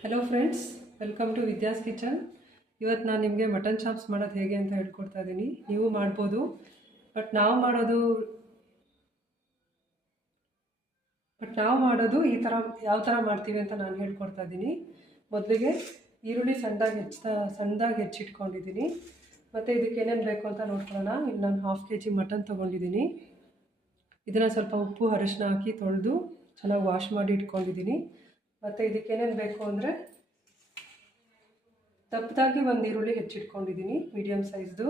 Hello friends, welcome to Vidya's kitchen. ಇವತ್ತು ನಾನು ನಿಮಗೆ ಮಟನ್ ಚಾಪ್ಸ್ ಮಾಡೋದು ಹೇಗೆ ಅಂತ ಹೇಳ್ಕೊಡ್ತಾ ಇದ್ದೀನಿ. ನೀವು ಮಾಡ್ಬೋದು, ಬಟ್ ನಾವು ಮಾಡೋದು ಈ ಥರ ಯಾವ ಥರ ಮಾಡ್ತೀವಿ ಅಂತ ನಾನು ಹೇಳ್ಕೊಡ್ತಾ ಇದ್ದೀನಿ. ಮೊದಲಿಗೆ ಈರುಳ್ಳಿ ಸಣ್ಣದಾಗಿ ಹೆಚ್ಚಿಟ್ಕೊಂಡಿದ್ದೀನಿ. ಮತ್ತು ಇದಕ್ಕೆ ಏನೇನು ಬೇಕು ಅಂತ ನೋಡ್ಕೊಳ್ಳೋಣ. ಇಲ್ಲಿ ನಾನು 1/2 kg ಮಟನ್ ತೊಗೊಂಡಿದ್ದೀನಿ. ಇದನ್ನು ಸ್ವಲ್ಪ ಉಪ್ಪು ಅರಿಶಿನ ಹಾಕಿ ತೊಳೆದು ಚೆನ್ನಾಗಿ ವಾಶ್ ಮಾಡಿ ಇಟ್ಕೊಂಡಿದ್ದೀನಿ. ಮತ್ತು ಇದಕ್ಕೆ ಏನೇನು ಬೇಕು ಅಂದರೆ ದಪ್ಪದಾಗಿ ಒಂದು ಈರುಳ್ಳಿ ಹೆಚ್ಚಿಟ್ಕೊಂಡಿದ್ದೀನಿ, ಮೀಡಿಯಮ್ ಸೈಜ್ದು.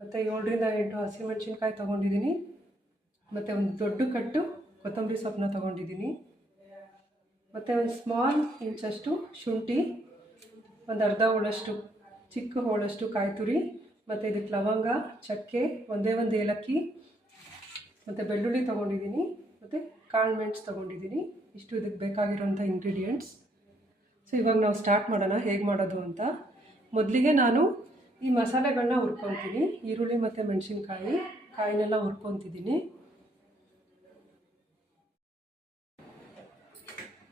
ಮತ್ತು 7ರಿಂದ 8 ಹಸಿಮೆಣಸಿನ್ಕಾಯಿ ತೊಗೊಂಡಿದ್ದೀನಿ. ಮತ್ತು ಒಂದು ದೊಡ್ಡ ಕಟ್ಟು ಕೊತ್ತಂಬರಿ ಸೊಪ್ಪನ್ನ ತೊಗೊಂಡಿದ್ದೀನಿ. ಮತ್ತು ಒಂದು ಸ್ಮಾಲ್ ಇಂಚಷ್ಟು ಶುಂಠಿ, ಒಂದು ಅರ್ಧ ಹೋಳಷ್ಟು ಚಿಕ್ಕ ಹೋಳಷ್ಟು ಕಾಯಿ ತುರಿ, ಮತ್ತು ಇದಕ್ಕೆ ಲವಂಗ, ಚಕ್ಕೆ, ಒಂದೇ ಒಂದು ಏಲಕ್ಕಿ, ಮತ್ತು ಬೆಳ್ಳುಳ್ಳಿ ತೊಗೊಂಡಿದ್ದೀನಿ, ಮತ್ತು ಕಾಳು ಮೆಣಸು ತೊಗೊಂಡಿದ್ದೀನಿ. ಇಷ್ಟು ಇದಕ್ಕೆ ಬೇಕಾಗಿರೋಂಥ ಇಂಗ್ರೀಡಿಯೆಂಟ್ಸ್. ಸೊ ಇವಾಗ ನಾವು ಸ್ಟಾರ್ಟ್ ಮಾಡೋಣ ಹೇಗೆ ಮಾಡೋದು ಅಂತ. ಮೊದಲಿಗೆ ನಾನು ಈ ಮಸಾಲೆಗಳನ್ನ ಹುರ್ಕೊತೀನಿ. ಈರುಳ್ಳಿ ಮತ್ತು ಕಾಯಿನೆಲ್ಲ ಹುರ್ಕೊತಿದ್ದೀನಿ.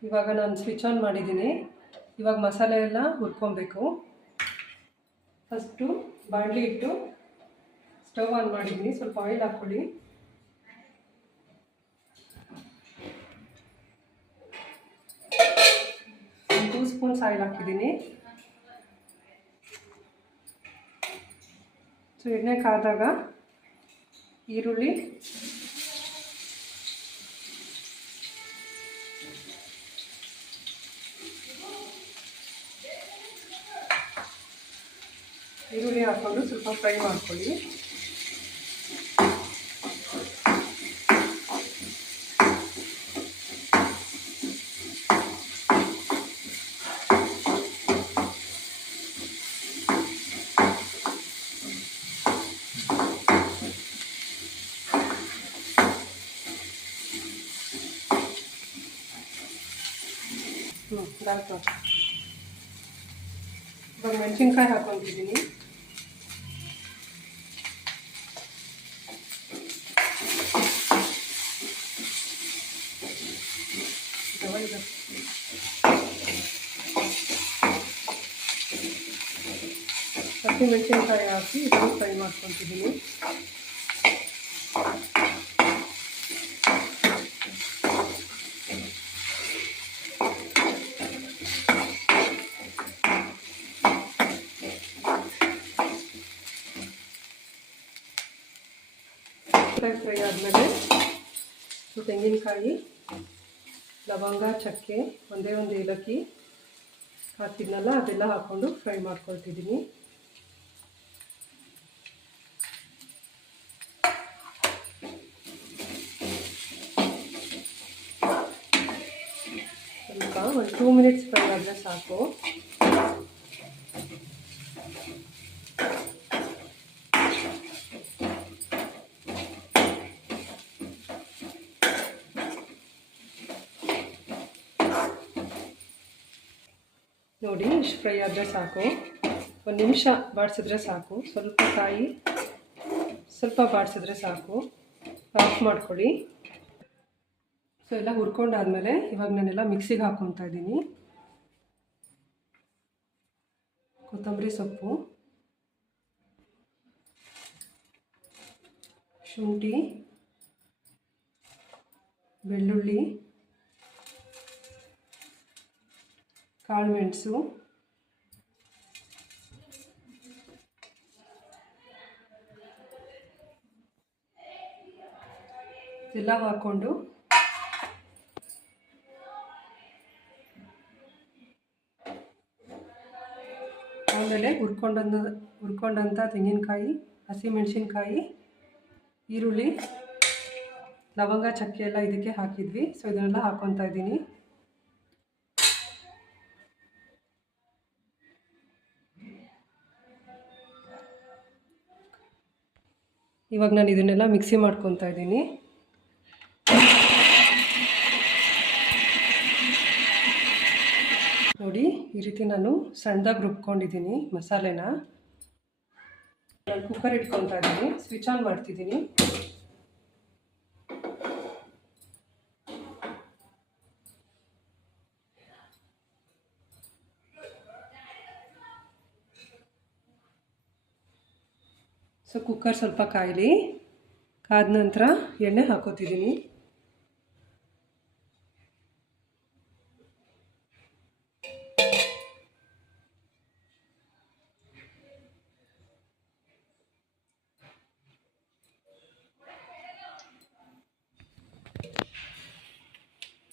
ಇವಾಗ ನಾನು ಸ್ವಿಚ್ ಆನ್ ಮಾಡಿದ್ದೀನಿ. ಇವಾಗ ಮಸಾಲೆ ಎಲ್ಲ ಹುರ್ಕೊಬೇಕು. ಫಸ್ಟು ಬಾಣಲಿ ಇಟ್ಟು ಸ್ಟವ್ ಆನ್ ಮಾಡಿದ್ದೀನಿ. ಸ್ವಲ್ಪ ಆಯಿಲ್ ಹಾಕ್ಕೊಳ್ಳಿ. ಒಂದು 2 ಸ್ಪೂನ್ಸ್ ಆಯಿಲ್ ಹಾಕಿದ್ದೀನಿ. ಸೊ ಎಣ್ಣೆ ಕಾದಾಗ ಈರುಳ್ಳಿ, ಹಾಕ್ಕೊಂಡು ಸ್ವಲ್ಪ ಫ್ರೈ ಮಾಡ್ಕೊಳ್ಳಿ. ಇವಾಗ ಮೆಣಸಿನ್ಕಾಯಿ ಹಾಕ್ಕೊತಿದ್ದೀನಿ. ಹಸಿಮೆಣಸಿನ್ಕಾಯಿ ಹಾಕಿ ಇದನ್ನು ಫ್ರೈ ಮಾಡ್ಕೊತಿದ್ದೀನಿ. ಫ್ರೈ ಆದಮೇಲೆ ತೆಂಗಿನಕಾಯಿ, ಲವಂಗ, ಚಕ್ಕೆ, ಒಂದೇ ಒಂದು ಏಲಕ್ಕಿ ಹಾಕಿದ್ನಲ್ಲ ಅದೆಲ್ಲ ಹಾಕ್ಕೊಂಡು ಫ್ರೈ ಮಾಡ್ಕೊಳ್ತಿದ್ದೀನಿ. ಸ್ವಲ್ಪ ಒಂದು 2 ಮಿನಿಟ್ಸ್ ಫ್ರೈ ಆದರೆ ಸಾಕು. ನೋಡಿ, ಇಷ್ಟು ಫ್ರೈ ಆದರೆ ಸಾಕು. 1 ನಿಮಿಷ ಬಾಡಿಸಿದ್ರೆ ಸಾಕು. ಸ್ವಲ್ಪ ಬಾಡಿಸಿದ್ರೆ ಸಾಕು. ಆಫ್ ಮಾಡ್ಕೊಳ್ಳಿ. ಸೊ ಎಲ್ಲ ಹುರ್ಕೊಂಡಾದ್ಮೇಲೆ ಇವಾಗ ನಾನೆಲ್ಲ ಮಿಕ್ಸಿಗೆ ಹಾಕ್ಕೊತಾ ಇದ್ದೀನಿ. ಕೊತ್ತಂಬರಿ ಸೊಪ್ಪು, ಶುಂಠಿ, ಬೆಳ್ಳುಳ್ಳಿ, ಕಾಳು ಮೆಣಸು, ಎಲ್ಲ ಹಾಕ್ಕೊಂಡು ಆಮೇಲೆ ಹುರ್ಕೊಂಡಂಥ ತೆಂಗಿನಕಾಯಿ, ಹಸಿಮೆಣಸಿನ್ಕಾಯಿ, ಈರುಳ್ಳಿ, ಲವಂಗ, ಚಕ್ಕೆ ಎಲ್ಲ ಇದಕ್ಕೆ ಹಾಕಿದ್ವಿ. ಸೊ ಇದನ್ನೆಲ್ಲ ಹಾಕ್ಕೊತಾ ಇದ್ದೀನಿ. ಇವಾಗ ನಾನು ಇದನ್ನೆಲ್ಲ ಮಿಕ್ಸಿ ಮಾಡ್ಕೊತಾ ಇದ್ದೀನಿ. ನೋಡಿ, ಈ ರೀತಿ ನಾನು ಸಣ್ಣದಾಗಿ ರುಬ್ಕೊಂಡಿದ್ದೀನಿ ಮಸಾಲೆನ. ನಾನು ಕುಕ್ಕರ್ ಇಟ್ಕೊತಾ ಇದ್ದೀನಿ. ಸ್ವಿಚ್ ಆನ್ ಮಾಡ್ತಿದ್ದೀನಿ. ಸೊ ಕುಕ್ಕರ್ ಸ್ವಲ್ಪ ಕಾಯಲಿ. ಕಾದ ನಂತರ ಎಣ್ಣೆ ಹಾಕೋತಿದ್ದೀನಿ.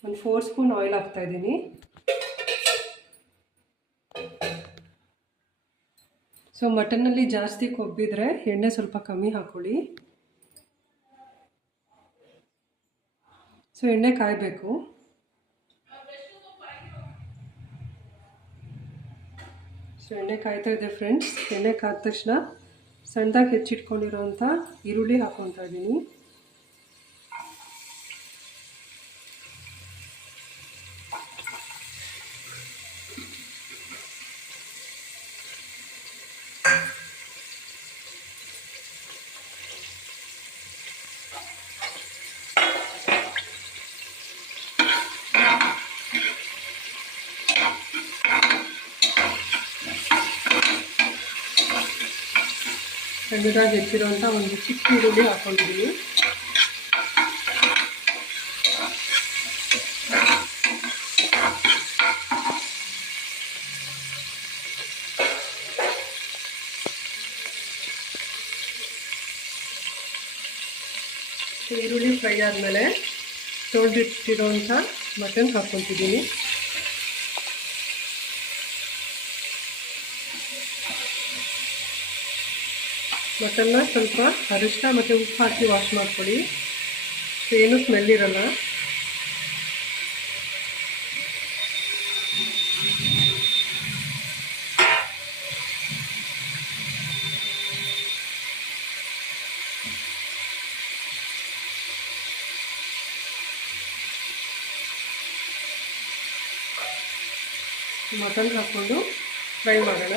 ಒಂದು 4 ಸ್ಪೂನ್ ಆಯಿಲ್ ಹಾಕ್ತಾಯಿದ್ದೀನಿ. ಸೊ ಮಟನ್ನಲ್ಲಿ ಜಾಸ್ತಿ ಕೊಬ್ಬಿದ್ರೆ ಎಣ್ಣೆ ಸ್ವಲ್ಪ ಕಮ್ಮಿ ಹಾಕ್ಕೊಳ್ಳಿ. ಸೊ ಎಣ್ಣೆ ಕಾಯಬೇಕು. ಸೊ ಎಣ್ಣೆ ಕಾಯ್ತಾ ಇದೆ ಫ್ರೆಂಡ್ಸ್. ಎಣ್ಣೆ ಕಾದ ತಕ್ಷಣ ಸಣ್ಣದಾಗಿ ಹೆಚ್ಚಿಟ್ಕೊಂಡಿರೋಂಥ ಈರುಳ್ಳಿ ಹಾಕ್ಕೊತಾ ಇದ್ದೀನಿ. ಸಣ್ಣದಾಗಿ ಹೆಚ್ಚಿರುವಂಥ ಒಂದು ಚಿಕ್ಕ ಈರುಳ್ಳಿ ಹಾಕ್ಕೊಂಡಿದ್ದೀನಿ. ಈರುಳ್ಳಿ ಫ್ರೈ ಆದಮೇಲೆ ತೊಳೆದಿಟ್ಟಿರೋಂಥ ಮಟನ್ ಹಾಕ್ಕೊತಿದ್ದೀನಿ. ಮಟನ್ನ ಸ್ವಲ್ಪ ಅರಿಶಿನ ಮತ್ತು ಉಪ್ಪು ಹಾಕಿ ವಾಶ್ ಮಾಡ್ಕೊಳ್ಳಿ. ಏನೂ ಸ್ಮೆಲ್ ಇರಲ್ಲ. ಮಟನ್ ಹಾಕ್ಕೊಂಡು ಫ್ರೈ ಮಾಡೋಣ.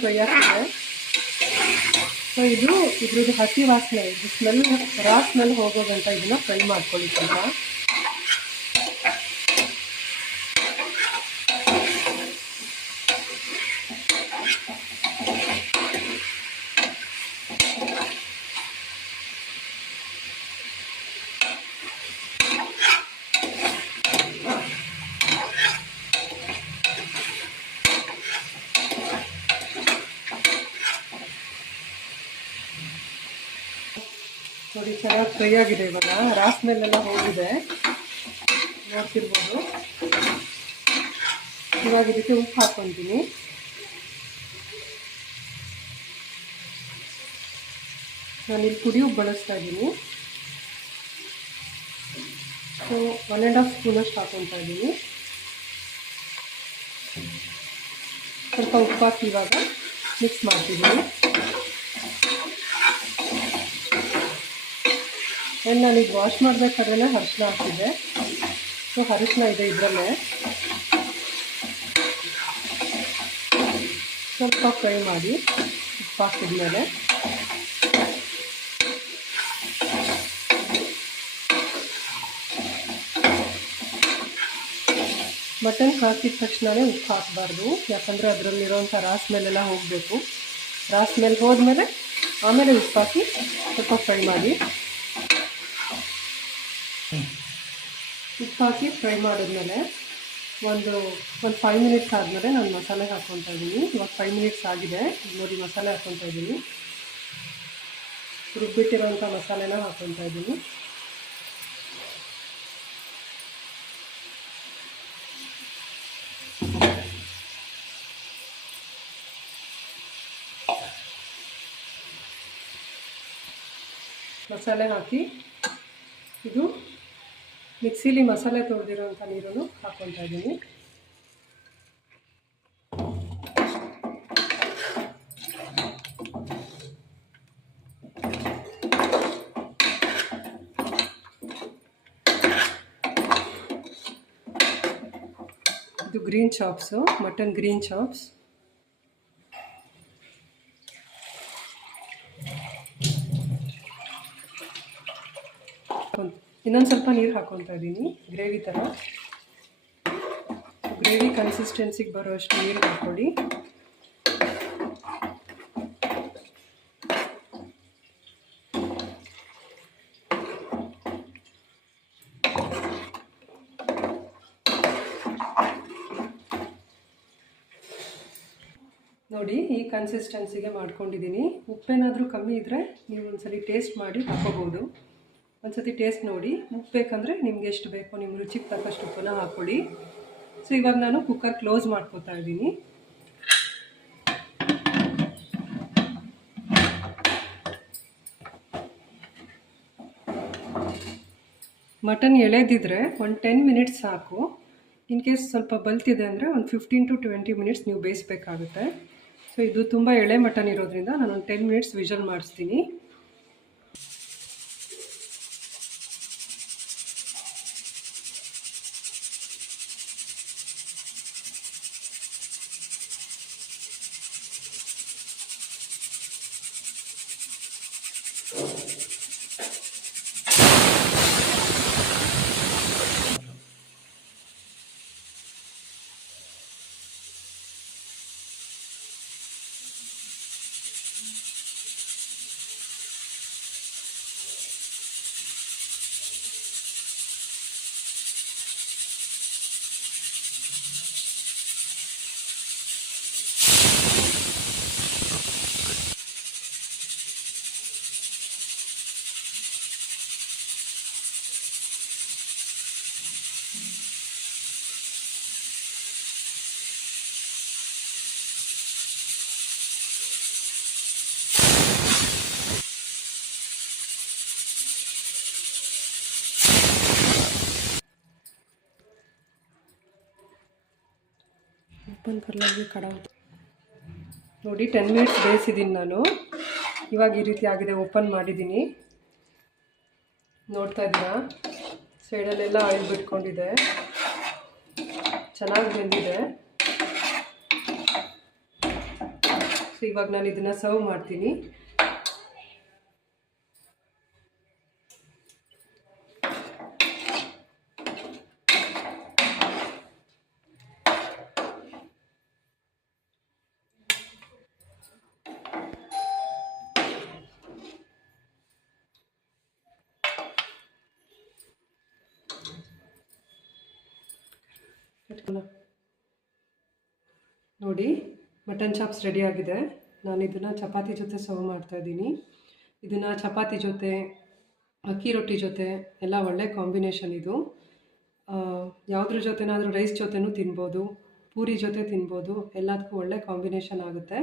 ಫ್ರೈ ಆಗ್ತದೆ. ಸೊ ಇದ್ರದ್ದು ಹಸಿ ವಾಸನೆ, ಇದು ಸ್ಮೆಲ್ ಹೋಗೋ ಗಂಟ ಇದನ್ನು ಫ್ರೈ ಮಾಡ್ಕೊಳ್ಳಿ ಸ್ವಲ್ಪ. ನೋಡಿ ಚೆನ್ನಾಗಿ ಫ್ರೈ ಆಗಿದೆ. ಇವಾಗ ರಾ ಸ್ಮೆಲ್ಲೆಲ್ಲ ಹೋಗಿದೆ, ನೋಡ್ತಿರ್ಬೋದು. ಇವಾಗ ಇದಕ್ಕೆ ಉಪ್ಪು ಹಾಕ್ಕೊತೀನಿ. ನಾನಿಲ್ಲಿ ಪುಡಿ ಉಪ್ಪು ಬಳಸ್ತಾ ಇದ್ದೀನಿ. ಸೊ 1.5 ಸ್ಪೂನಷ್ಟು ಹಾಕ್ಕೊತಾ ಇದ್ದೀನಿ. ಸ್ವಲ್ಪ ಉಪ್ಪು ಹಾಕಿ ಇವಾಗ ಮಿಕ್ಸ್ ಮಾಡ್ತಿದ್ದೀನಿ. ನಾನೀಗ ವಾಶ್ ಮಾಡಬೇಕಾದ್ರೆ ಅರಿಶಿನ ಹಾಕಿದ್ದೆ. ಸೊ ಅರಿಶಿನ ಇದೆ ಇದರಲ್ಲೇ. ಸ್ವಲ್ಪ ಫ್ರೈ ಮಾಡಿ ಉಪ್ಪು ಹಾಕಿದ್ಮೇಲೆ ಮಟನ್ ಹಾಕಿದ ತಕ್ಷಣವೇ ಉಪ್ಪು ಹಾಕಬಾರ್ದು, ಯಾಕಂದರೆ ಅದರಲ್ಲಿರೋಂಥ ರಾ ಸ್ಮೆಲ್ಲೆಲ್ಲ ಹೋಗಬೇಕು. ರಾ ಸ್ಮೆಲ್ ಹೋದ್ಮೇಲೆ ಆಮೇಲೆ ಉಪ್ಪು ಹಾಕಿ ಸ್ವಲ್ಪ ಫ್ರೈ ಮಾಡಿ. ಉಪ್ಪು ಹಾಕಿ ಫ್ರೈ ಮಾಡಿದ್ಮೇಲೆ ಒಂದು 5 ಮಿನಿಟ್ಸ್ ಆದಮೇಲೆ ನಾನು ಮಸಾಲೆ ಹಾಕ್ಕೊತಾ ಇದ್ದೀನಿ. ಇವಾಗ 5 ಮಿನಿಟ್ಸ್ ಆಗಿದೆ. ನೋಡಿ ಮಸಾಲೆ ಹಾಕ್ಕೊತಾ ಇದ್ದೀನಿ. ರುಬ್ಬಿಟ್ಟಿರೋಂಥ ಮಸಾಲೆನ ಹಾಕ್ಕೊತಾ ಇದ್ದೀನಿ. ಮಸಾಲೆ ಹಾಕಿ ಇದು ಮಿಕ್ಸಿಲಿ ಮಸಾಲೆ ತೊಳೆದಿರೋಂಥ ನೀರನ್ನು ಹಾಕ್ಕೊತಾ ಇದ್ದೀನಿ. ಇದು green chops, mutton green chops. ಇನ್ನೊಂದು ಸ್ವಲ್ಪ ನೀರು ಹಾಕ್ಕೊತಾ ಇದ್ದೀನಿ. ಗ್ರೇವಿ ಥರ ಗ್ರೇವಿ ಕನ್ಸಿಸ್ಟೆನ್ಸಿಗೆ ಬರೋಷ್ಟು ನೀರು ಹಾಕ್ಕೊಳ್ಳಿ. ನೋಡಿ, ಈ ಕನ್ಸಿಸ್ಟೆನ್ಸಿಗೆ ಮಾಡ್ಕೊಂಡಿದ್ದೀನಿ. ಉಪ್ಪೇನಾದರೂ ಕಮ್ಮಿ ಇದ್ದರೆ ನೀವು ಒಂದ್ಸಲಿ ಟೇಸ್ಟ್ ಮಾಡಿ ಹಾಕೋಬೋದು. ಒಂದ್ಸತಿ ಟೇಸ್ಟ್ ನೋಡಿ, ಉಪ್ಪು ಬೇಕಂದರೆ ನಿಮ್ಗೆ ಎಷ್ಟು ಬೇಕೋ ನಿಮ್ಮ ರುಚಿಗೆ ತಕ್ಕಷ್ಟು ಉಪ್ಪನ್ನ ಹಾಕ್ಕೊಳ್ಳಿ. ಸೊ ಇವಾಗ ನಾನು ಕುಕ್ಕರ್ ಕ್ಲೋಸ್ ಮಾಡ್ಕೊತಾ ಇದ್ದೀನಿ. ಮಟನ್ ಎಳೆದಿದ್ರೆ ಒಂದು 10 ಮಿನಿಟ್ಸ್ ಸಾಕು. ಇನ್ ಕೇಸ್ ಸ್ವಲ್ಪ ಬಲ್ತಿದೆ ಅಂದರೆ ಒಂದು 15 to 20 ಮಿನಿಟ್ಸ್ ನೀವು ಬೇಯಿಸಬೇಕಾಗುತ್ತೆ. ಸೊ ಇದು ತುಂಬ ಎಳೆ ಮಟನ್ ಇರೋದ್ರಿಂದ ನಾನು ಒಂದು 10 ಮಿನಿಟ್ಸ್ ವಿಷಲ್ ಮಾಡಿಸ್ತೀನಿ. ಓಪನ್ ಕರ್ಲಾಗಿ ನೋಡಿ 10 ಮಿನಿಟ್ಸ್ ಬೇಯಿಸಿದ್ದೀನಿ ನಾನು. ಇವಾಗ ಈ ರೀತಿ ಆಗಿದೆ. ಓಪನ್ ಮಾಡಿದ್ದೀನಿ, ನೋಡ್ತಾ ಇದ್ದೀರಾ, ಸೈಡಲ್ಲೆಲ್ಲ ಆಯಿಲ್ ಬಿಟ್ಕೊಂಡಿದೆ, ಚೆನ್ನಾಗಿ ಬೆಂದಿದೆ. ಸೊ ಇವಾಗ ನಾನು ಇದನ್ನು ಸರ್ವ್ ಮಾಡ್ತೀನಿ. ನೋಡಿ, ಮಟನ್ ಚಾಪ್ಸ್ ರೆಡಿ ಆಗಿದೆ. ನಾನು ಇದನ್ನು ಚಪಾತಿ ಜೊತೆ ಸರ್ವ್ ಮಾಡ್ತಾಯಿದ್ದೀನಿ. ಇದನ್ನು ಚಪಾತಿ ಜೊತೆ, ಅಕ್ಕಿ ರೊಟ್ಟಿ ಜೊತೆ ಎಲ್ಲ ಒಳ್ಳೆ ಕಾಂಬಿನೇಷನ್ ಇದು. ಯಾವುದ್ರ ಜೊತೆನಾದರೂ ರೈಸ್ ಜೊತೆನೂ ತಿನ್ಬೋದು, ಪೂರಿ ಜೊತೆ ತಿನ್ಬೋದು, ಎಲ್ಲದಕ್ಕೂ ಒಳ್ಳೆ ಕಾಂಬಿನೇಷನ್ ಆಗುತ್ತೆ.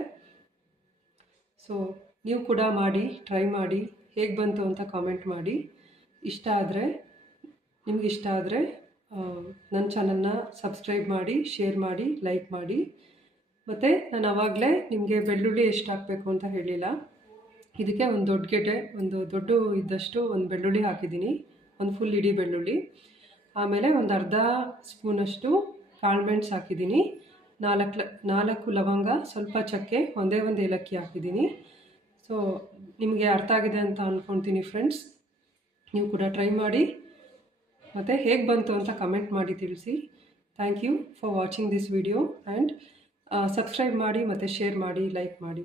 ಸೊ ನೀವು ಕೂಡ ಮಾಡಿ, ಟ್ರೈ ಮಾಡಿ, ಹೇಗೆ ಬಂತು ಅಂತ ಕಾಮೆಂಟ್ ಮಾಡಿ. ನಿಮ್ಗೆ ಇಷ್ಟ ಆದರೆ ನನ್ನ ಚಾನಲ್ನ ಸಬ್ಸ್ಕ್ರೈಬ್ ಮಾಡಿ, ಶೇರ್ ಮಾಡಿ, ಲೈಕ್ ಮಾಡಿ. ಮತ್ತು ನಾನು ಆವಾಗಲೇ ನಿಮಗೆ ಬೆಳ್ಳುಳ್ಳಿ ಎಷ್ಟು ಹಾಕಬೇಕು ಅಂತ ಹೇಳಿಲ್ಲ. ಇದಕ್ಕೆ ಒಂದು ದೊಡ್ಡ ಗೆಡ್ಡೆ, ಒಂದು ದೊಡ್ಡ ಇದ್ದಷ್ಟು ಒಂದು ಬೆಳ್ಳುಳ್ಳಿ ಹಾಕಿದ್ದೀನಿ, ಒಂದು ಫುಲ್ ಇಡೀ ಬೆಳ್ಳುಳ್ಳಿ. ಆಮೇಲೆ ಒಂದು ಅರ್ಧ ಸ್ಪೂನಷ್ಟು ಕಾಳುಮೆಣಸು ಹಾಕಿದ್ದೀನಿ, 4 ಲವಂಗ, ಸ್ವಲ್ಪ ಚಕ್ಕೆ, ಒಂದೇ ಒಂದು ಏಲಕ್ಕಿ ಹಾಕಿದ್ದೀನಿ. ಸೊ ನಿಮಗೆ ಅರ್ಥ ಆಗಿದೆ ಅಂತ ಅಂದ್ಕೊಳ್ತೀನಿ ಫ್ರೆಂಡ್ಸ್. ನೀವು ಕೂಡ ಟ್ರೈ ಮಾಡಿ, ಮತ್ತು ಹೇಗೆ ಬಂತು ಅಂತ ಕಮೆಂಟ್ ಮಾಡಿ ತಿಳಿಸಿ. Thank you for watching this video and subscribe ಮಾಡಿ, ಮತ್ತು ಶೇರ್ ಮಾಡಿ, ಲೈಕ್ ಮಾಡಿ.